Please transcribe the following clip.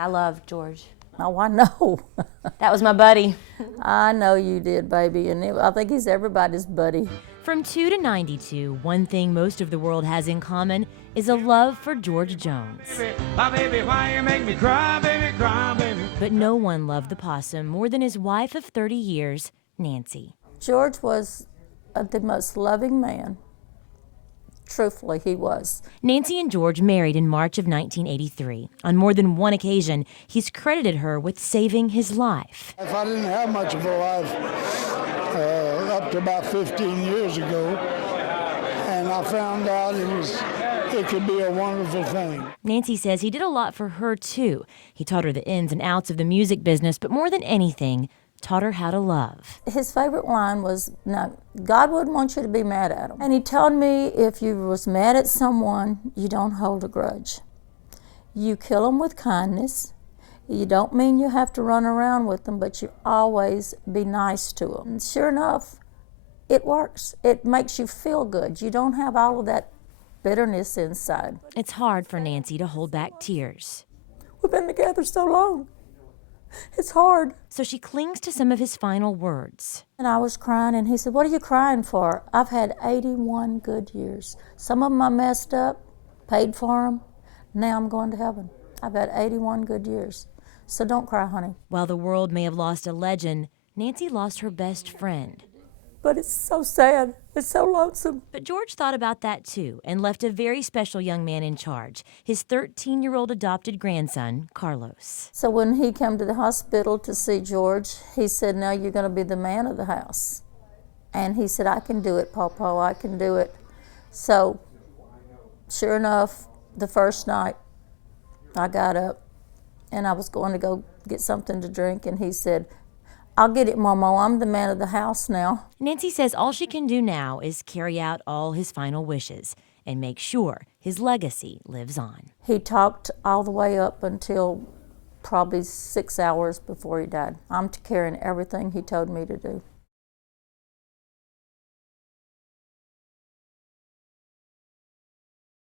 I loved George. Oh, I know. That was my buddy. I know you did, baby, and I think he's everybody's buddy. From 2 to 92, one thing most of the world has in common is a love for George Jones. Baby, why you make me cry, baby, cry, baby. But no one loved the Possum more than his wife of 30 years, Nancy. George was the most loving man. Truthfully, he was. Nancy and George married in March of 1983. On more than one occasion, he's credited her with saving his life. If I didn't have much of a life up to about 15 years ago, and I found out it could be a wonderful thing. Nancy says he did a lot for her, too. He taught her the ins and outs of the music business, but more than anything, taught her how to love. His favorite line was, "No, God wouldn't want you to be mad at him." And he told me if you was mad at someone, you don't hold a grudge. You kill them with kindness. You don't mean you have to run around with them, but you always be nice to them. And sure enough, it works. It makes you feel good. You don't have all of that bitterness inside. It's hard for Nancy to hold back tears. We've been together so long. It's hard. So she clings to some of his final words. And I was crying, and he said, "What are you crying for?" I've had 81 good years. Some of them I messed up, paid for them. Now I'm going to heaven. I've had 81 good years. So don't cry, honey. While the world may have lost a legend, Nancy lost her best friend. But it's so sad. It's so lonesome. But George thought about that too and left a very special young man in charge, his 13-year-old adopted grandson, Carlos. So when he came to the hospital to see George, he said, "Now you're going to be the man of the house." And he said, "I can do it, Pawpaw, I can do it." So sure enough, the first night I got up and I was going to go get something to drink, and he said, "I'll get it, Momo. I'm the man of the house now." Nancy says all she can do now is carry out all his final wishes and make sure his legacy lives on. He talked all the way up until probably 6 hours before he died. I'm carrying everything he told me to do.